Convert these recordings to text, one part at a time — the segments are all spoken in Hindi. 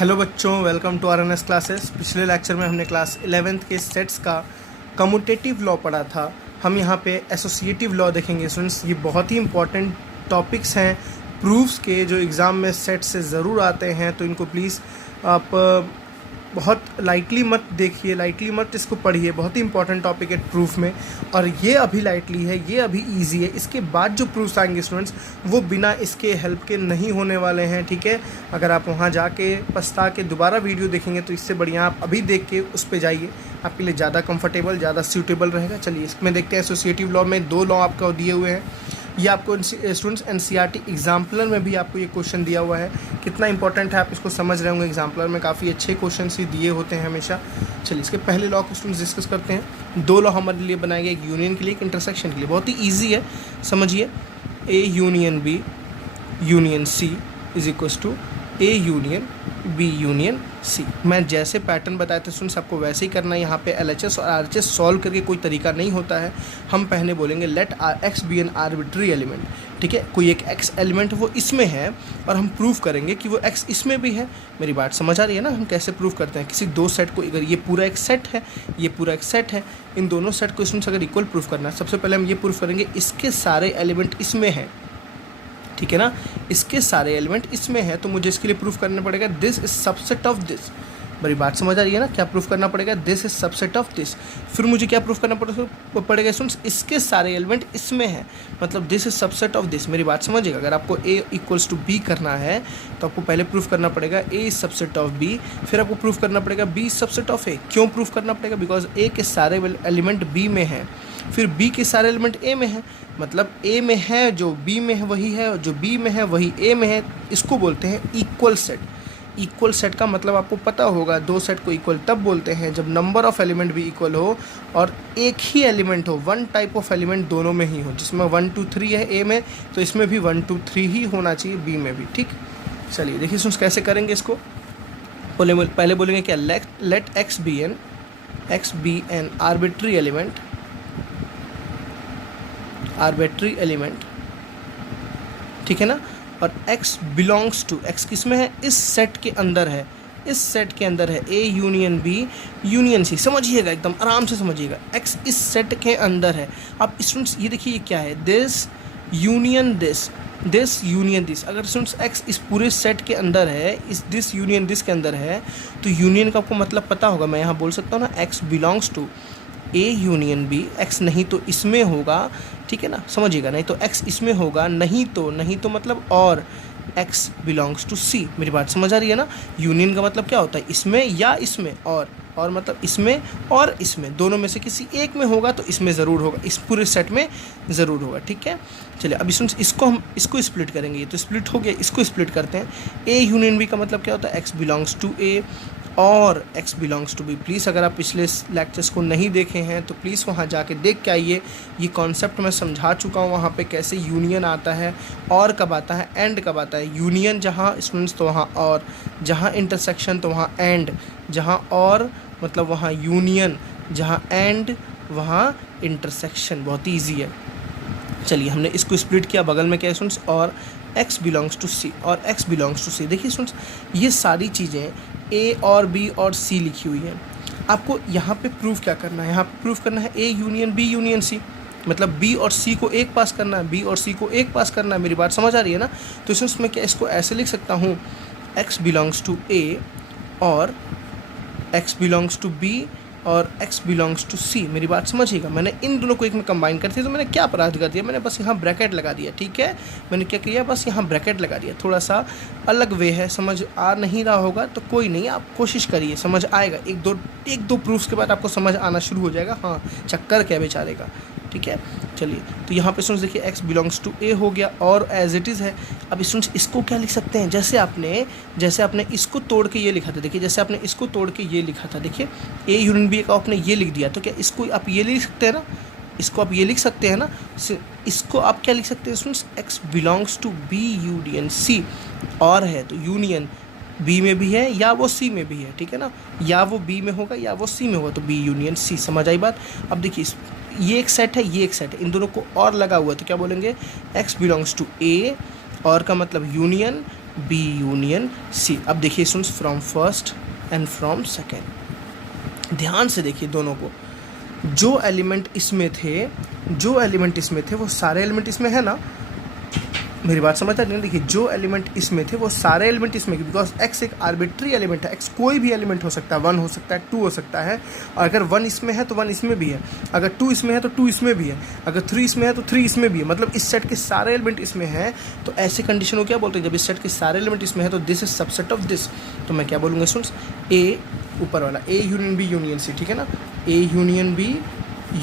हेलो बच्चों, वेलकम टू आरएनएस क्लासेस। पिछले लेक्चर में हमने क्लास 11th के सेट्स का कम्यूटेटिव लॉ पढ़ा था। हम यहाँ पे एसोसिएटिव लॉ देखेंगे स्टूडेंट्स। ये बहुत ही इंपॉर्टेंट टॉपिक्स हैं प्रूफ्स के, जो एग्ज़ाम में सेट से ज़रूर आते हैं। तो इनको प्लीज़ आप बहुत लाइटली मत देखिए, लाइटली मत इसको पढ़िए। बहुत ही इंपॉर्टेंट टॉपिक है प्रूफ में, और ये अभी लाइटली है, ये अभी इजी है। इसके बाद जो प्रूफ्स आएंगे स्टूडेंट्स, वो बिना इसके हेल्प के नहीं होने वाले हैं, ठीक है। अगर आप वहाँ जाके पछता के दोबारा वीडियो देखेंगे तो इससे बढ़िया आप अभी देख के उस पर जाइए, आपके लिए ज़्यादा कंफर्टेबल, ज़्यादा सूटेबल रहेगा। चलिए इसमें देखते हैं। एसोसिएटिव लॉ में 2 लॉ आपको दिए हुए हैं। ये आपको स्टूडेंट्स एनसीईआरटी एग्जाम्पलर में भी आपको ये क्वेश्चन दिया हुआ है। कितना इंपॉर्टेंट है आप इसको समझ रहे होंगे। एग्जाम्पलर में काफ़ी अच्छे क्वेश्चन ही दिए होते हैं हमेशा। चलिए इसके पहले लॉ को स्टूडेंट्स डिस्कस करते हैं। 2 लॉ हमारे लिए बनाए गए, एक यूनियन के लिए, एक इंटरसेक्शन के लिए। बहुत ही ईजी है, समझिए। A union B union C is equals to A union B union C. मैं जैसे पैटर्न बताए थे स्टूडेंट्स, आपको वैसे ही करना है। यहाँ पे एलएचएस और आरएचएस सॉल्व करके कोई तरीका नहीं होता है। हम पहले बोलेंगे let x be an arbitrary element, ठीक है। कोई एक एक्स एलिमेंट वो इसमें है और हम प्रूव करेंगे कि वो एक्स इसमें भी है। मेरी बात समझ आ रही है ना। हम कैसे प्रूव करते हैं किसी 2 सेट को। अगर ये पूरा एक सेट है, ये पूरा एक सेट है, इन दोनों सेट को स्टूडेंट्स अगर इक्वल प्रूव करना है, सबसे पहले हम ये प्रूव करेंगे इसके सारे एलिमेंट इसमें हैं, ठीक है ना। इसके सारे एलिमेंट इसमें है, तो मुझे इसके लिए प्रूफ करना पड़ेगा this is subset of this. मेरी बात समझ आ रही है ना। क्या प्रूफ करना पड़ेगा? This is subset of this. फिर मुझे क्या प्रूफ करना पड़ेगा स्टूडेंट्स? इसके सारे एलिमेंट इसमें हैं, मतलब this is subset of this. मेरी बात समझिएगा। अगर आपको ए इक्वल्स टू बी करना है तो आपको पहले प्रूफ करना पड़ेगा ए इज सबसेट ऑफ बी, फिर आपको प्रूफ करना पड़ेगा बी इज सबसेट ऑफ ए। क्यों प्रूफ करना पड़ेगा? बिकॉज ए के सारे एलिमेंट बी में हैं, फिर बी के सारे एलिमेंट ए में है, मतलब ए में है जो बी में है वही है, और जो बी में है वही ए में है। इसको बोलते हैं इक्वल सेट। इक्वल सेट का मतलब आपको पता होगा, 2 सेट को इक्वल तब बोलते हैं जब नंबर ऑफ एलिमेंट भी इक्वल हो और एक ही एलिमेंट हो, 1 टाइप ऑफ एलिमेंट दोनों में ही हो। जिसमें 1 2 3 है ए में, तो इसमें भी 1 2 3 ही होना चाहिए बी में भी, ठीक। चलिए देखिए सुन कैसे करेंगे इसको। पहले बोलेंगे क्या, let x be an arbitrary element, ठीक है ना। और x बिलोंग्स टू, x किस में है? इस सेट के अंदर है, इस सेट के अंदर है a union b union c। समझिएगा, एकदम आराम से समझिएगा। x इस सेट के अंदर है। अब स्टूडेंट्स ये देखिए, ये क्या है? This union this, this union this. अगर स्टूडेंट्स x इस पूरे सेट के अंदर है, इस दिस यूनियन दिस के अंदर है, तो यूनियन का आपको मतलब पता होगा। मैं यहाँ बोल सकता हूँ ना, x belongs to A union B. X नहीं तो इसमें होगा, ठीक है ना, समझिएगा। नहीं तो एक्स इसमें होगा, नहीं तो मतलब और एक्स बिलोंग्स टू सी। मेरी बात समझ आ रही है ना। यूनियन का मतलब क्या होता है? इसमें या इसमें, और मतलब इसमें और इसमें, दोनों में से किसी एक में होगा तो इसमें ज़रूर होगा, इस पूरे सेट में ज़रूर होगा, ठीक है। चलिए अब इसको हम इसको स्प्लिट करेंगे। ये तो स्प्लिट हो गया, इसको स्प्लिट करते हैं। ए यूनियन बी का मतलब क्या होता है? एक्स बिलोंग्स टू ए और x belongs to B. Please अगर आप पिछले लेक्चर्स को नहीं देखे हैं तो प्लीज़ वहाँ जाके देख के आइए। ये कॉन्सेप्ट मैं समझा चुका हूँ वहाँ पे, कैसे यूनियन आता है, और कब आता है, एंड कब आता है। यूनियन जहाँ स्टूडेंट्स तो वहाँ और, जहाँ इंटरसेक्शन तो वहाँ एंड, जहाँ और मतलब वहाँ यूनियन, जहाँ एंड वहाँ इंटरसेक्शन। बहुत ही ईजी है। चलिए हमने इसको स्प्लिट किया। बगल में क्या है स्टूडेंट्स? और x बिलोंग्स टू सी और x बिलोंग्स टू सी। देखिए स्टूडेंट्स, ये सारी चीज़ें a और b और c लिखी हुई हैं। आपको यहाँ पे प्रूफ क्या करना है? यहाँ पे प्रूफ करना है a union b union c, मतलब b और c को एक पास करना है, b और c को एक पास करना है। मेरी बात समझ आ रही है ना। तो स्टूडेंट्स मैं क्या इसको ऐसे लिख सकता हूँ, x बिलोंग्स टू a और x बिलोंग्स टू b और x बिलोंग्स टू c। मेरी बात समझिएगा। मैंने इन दोनों को एक में कंबाइन कर दिया, तो मैंने क्या अपराध कर दिया? मैंने बस यहाँ ब्रैकेट लगा दिया, ठीक है। मैंने क्या किया? बस यहाँ ब्रैकेट लगा दिया। थोड़ा सा अलग वे है, समझ आ नहीं रहा होगा तो कोई नहीं, आप कोशिश करिए, समझ आएगा। एक दो प्रूफ्स के बाद आपको समझ आना शुरू हो जाएगा। हाँ, चक्कर क्या बेचारे का, ठीक है। चलिए तो यहाँ पे स्टूडेंट्स देखिए, x बिलोंग्स टू a हो गया और एज इट इज़ है। अब स्टूडेंट्स इसको क्या लिख सकते हैं? जैसे आपने इसको तोड़ के ये लिखा था, देखिए जैसे आपने इसको तोड़ के ये लिखा था, देखिए a यूनियन b का आपने ये लिख दिया, तो क्या इसको आप ये लिख सकते हैं ना? इसको आप ये लिख सकते हैं ना। इसको आप क्या लिख सकते हैं students? x belongs to b union c, और है तो यूनियन बी में भी है या वो सी में भी है, ठीक है ना। या वो बी में होगा या वो सी में होगा, तो बी यूनियन सी। समझ आई बात? अब देखिए ये एक सेट है, ये एक सेट है, इन दोनों को और लगा हुआ है, तो क्या बोलेंगे? x बिलोंग्स टू ए, और का मतलब यूनियन, बी यूनियन सी। अब देखिए students from first and from second, ध्यान से देखिए दोनों को। जो एलिमेंट इसमें थे वो सारे एलिमेंट इसमें है ना, मेरी बात समझ आ रही है? देखिए जो एलिमेंट इसमें थे वो सारे एलिमेंट इसमें, बिकॉज x एक आर्बिट्री एलिमेंट है। x कोई भी एलिमेंट हो सकता है, 1 हो सकता है, 2 हो सकता है। और अगर 1 इसमें है तो 1 इसमें भी है, अगर 2 इसमें है तो 2 इसमें भी है, अगर 3 इसमें है तो 3 इसमें भी है। मतलब इस सेट के सारे एलिमेंट इसमें हैं। तो ऐसे कंडीशन को क्या बोलते हैं? जब इस सेट के सारे एलिमेंट इसमें है तो this is subset of this. तो मैं क्या बोलूँगा स्टूडेंट्स? ए ऊपर वाला A union B union C, ठीक है ना, A union B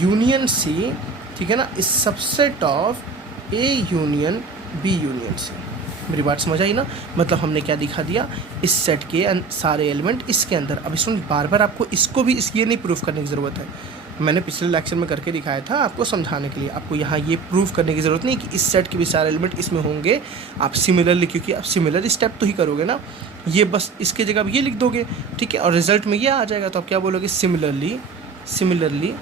union C, ठीक है ना, इस subset of A union B union C. मेरी बात समझ आई ना? मतलब हमने क्या दिखा दिया, इस सेट के सारे एलिमेंट इसके अंदर। अब स्टूडेंट बार बार आपको इसको भी ये नहीं प्रूफ करने की ज़रूरत है, मैंने पिछले लेक्चर में करके दिखाया था आपको समझाने के लिए। आपको यहाँ ये प्रूफ करने की ज़रूरत नहीं कि इस सेट के भी सारे एलिमेंट इसमें होंगे। आप सिमिलरली, क्योंकि आप सिमिलर स्टेप तो ही करोगे ना, ये बस इसके जगह आप ये लिख दोगे, ठीक है, और रिजल्ट में ये आ जाएगा। तो आप क्या बोलोगे? सिमिलरली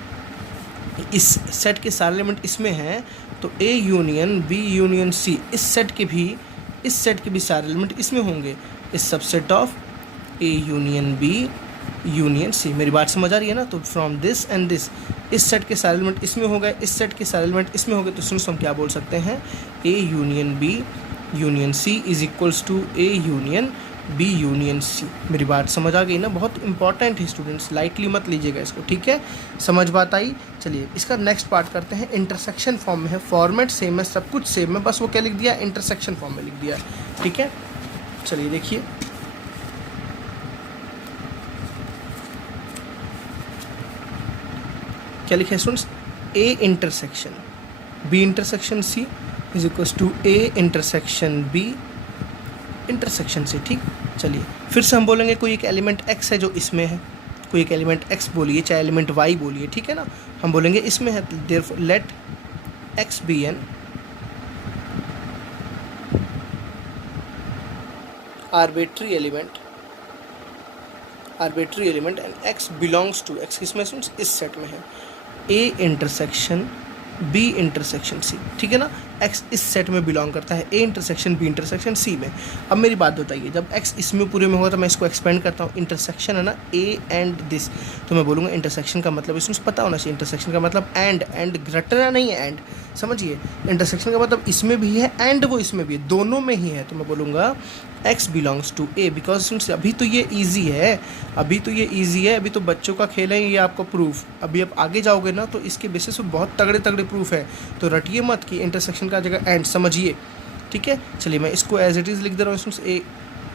इस सेट के सारे एलिमेंट इसमें हैं तो A union B union C, इस सेट के भी सारे एलिमेंट इसमें होंगे, इस subset of A union B union C. मेरी बात समझ आ रही है ना? तो फ्रॉम दिस एंड दिस, इस सेट के सारे एलिमेंट इसमें हो गए, इस सेट के सारे एलिमेंट इसमें हो गए। तो सुनो हम क्या बोल सकते हैं? A union B union C is equals to A union B union C. मेरी बात समझ आ गई ना? बहुत इंपॉर्टेंट है स्टूडेंट्स, लाइटली मत लीजिएगा इसको, ठीक है? समझ बात आई? चलिए इसका नेक्स्ट पार्ट करते हैं। इंटरसेक्शन फॉर्म में है, फॉर्मेट सेम है, सब कुछ सेम है, बस वो क्या लिख दिया? इंटरसेक्शन फॉर्म में लिख दिया, ठीक है? चलिए देखिए, क्या लिखा है students? A intersection B intersection C is equal to A intersection B intersection C, ठीक। चलिए फिर से हम बोलेंगे कोई एक एलिमेंट x है जो इसमें है, कोई एक एलिमेंट x बोलिए, चाहे एलिमेंट y बोलिए, ठीक है ना, हम बोलेंगे इसमें है। Therefore let x be an arbitrary element and x belongs to, x किसमें इस सेट में है, a intersection b intersection c, ठीक है ना। x इस सेट में बिलोंग करता है, a intersection b intersection c में। अब मेरी बात बताइए, जब x इसमें पूरे में होगा तो मैं इसको एक्सपेंड करता हूँ। इंटरसेक्शन है ना a एंड दिस, तो मैं बोलूँगा इंटरसेक्शन का मतलब इसमें पता होना चाहिए। इंटरसेक्शन का मतलब एंड रटना नहीं है, एंड समझिए। इंटरसेक्शन का मतलब इसमें भी है एंड वो इसमें भी है, दोनों में ही है। तो मैं बोलूँगा x belongs to a, because अभी तो ये ईजी है, अभी तो बच्चों का खेल है ये आपको प्रूफ। अभी आप आगे जाओगे ना तो इसके बेसिस पे बहुत तगड़े प्रूफ है, तो रटिए मत कि इंटरसेक्शन का जगह एंड, समझिए, ठीक है। चलिए मैं इसको एज इट इज़ लिख दे रहा हूँ, ए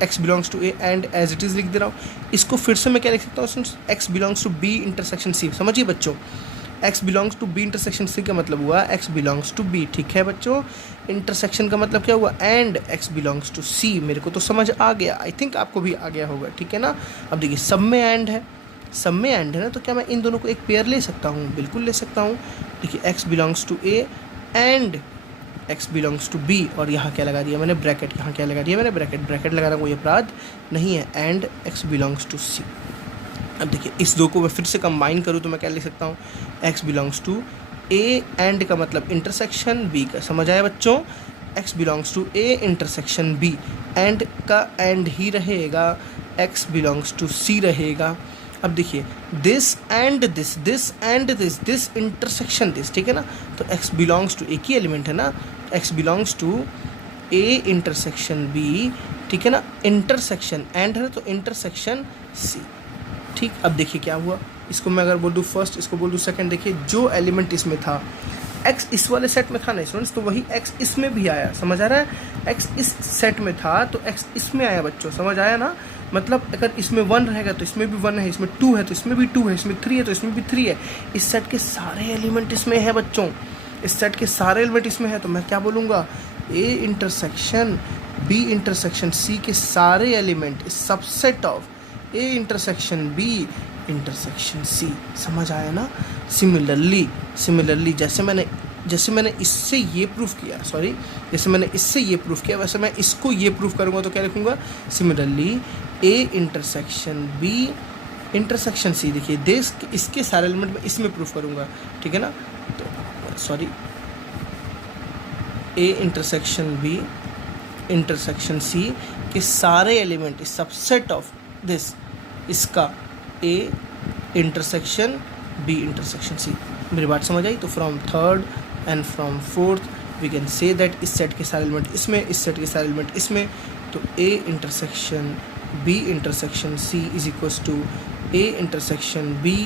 x belongs to a and as it is लिख दे रहा हूँ। इसको फिर से मैं क्या लिख सकता हूँ? x belongs to b intersection c, समझिए बच्चों। x belongs to b intersection c का मतलब हुआ x बिलोंग्स टू b, ठीक है बच्चों। इंटरसेक्शन का मतलब क्या हुआ? And x belongs to c। मेरे को तो समझ आ गया, आई थिंक आपको भी आ गया होगा, ठीक है ना। अब देखिए सब में एंड है ना, तो क्या मैं इन दोनों को एक पेयर ले सकता हूँ? बिल्कुल ले सकता हूँ। देखिए x belongs to a and x belongs to b, और यहाँ क्या लगा दिया मैंने? ब्रैकेट। यहाँ क्या लगा दिया मैंने? ब्रैकेट लगाना कोई अपराध नहीं है, and x belongs to c। अब देखिए इस दो को मैं फिर से कंबाइन करूँ तो मैं क्या लिख सकता हूँ? x belongs to a and का मतलब इंटरसेक्शन b का, समझ आया बच्चों? x belongs to a intersection b, and का एंड ही रहेगा, x बिलोंग्स टू c रहेगा। अब देखिए this and this intersection this, ठीक है ना। तो x बिलोंग्स टू, एक ही एलिमेंट है ना, x belongs to a intersection b, ठीक है ना। इंटरसेक्शन एंड है तो इंटरसेक्शन c, ठीक। अब देखिए क्या हुआ, इसको मैं अगर बोल दूँ फर्स्ट, इसको बोल दूँ सेकंड। देखिए जो एलिमेंट इसमें था, x इस वाले सेट में था ना स्टूडेंट्स, तो वही x इसमें भी आया, समझ आ रहा है। x इस सेट में था तो x इसमें आया बच्चों, समझ आया ना। मतलब अगर इसमें 1 रहेगा तो इसमें भी 1 है, इसमें 2 है तो इसमें भी 2 है, इसमें 3 है तो इसमें भी 3 है। इस सेट के सारे एलिमेंट इसमें है बच्चों, इस सेट के सारे एलिमेंट इसमें है। तो मैं क्या बोलूँगा? a intersection b intersection c के सारे एलिमेंट इस subset of a intersection b intersection c, समझ आया ना। सिमिलरली जैसे मैंने इससे ये प्रूफ किया, वैसे मैं इसको ये प्रूफ करूँगा तो क्या लिखूँगा? Similarly a intersection b intersection c। देखिए देश इसके सारे एलिमेंट में इसमें प्रूफ करूँगा, ठीक है ना। तो sorry, a intersection b intersection C के सारे एलिमेंट इस सबसेट ऑफ दिस, इसका A intersection B intersection C. मेरी बात समझ आई? तो from third and from fourth we can say that इस सेट के सारे एलिमेंट इसमें, इस सेट के सारे एलिमेंट इसमें, तो A intersection B intersection C is equals to A intersection B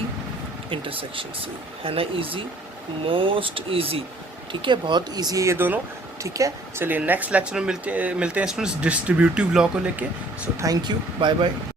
intersection C. है ना इजी? Most easy. ठीक है, बहुत इजी है ये दोनों। ठीक है, चलिए नेक्स्ट लेक्चर में मिलते हैं स्टूडेंट्स डिस्ट्रीब्यूटिव लॉ को लेके। So thank you, bye bye.